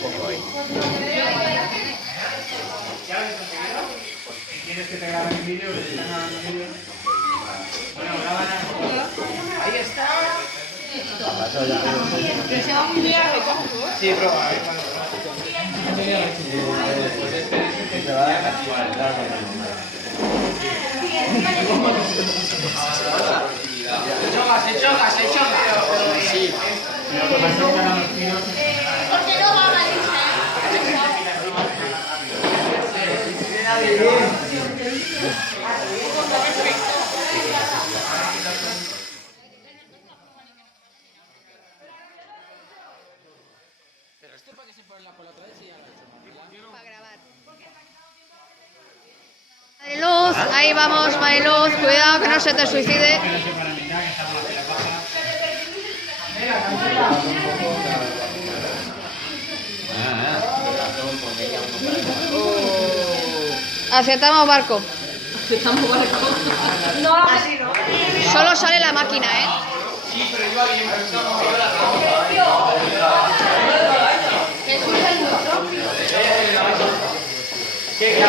poco ahí. Tienes que pegar el vídeo, que están grabando el vídeo. Bueno, graban ahí está. Que sea un día de cojo. Sí, pero se choca. Sí. Porque no va a valer. Pero esto para que se pone la cola otra vez y ya lo he hecho. Para grabar. Mariluz, ahí vamos, Mariluz, cuidado que no se te suicide. Aceptamos barco. Aceptamos barco. No, así no. Solo sale la máquina, ¿eh? Sí, pero iba bien. Que suelta el ¿Qué?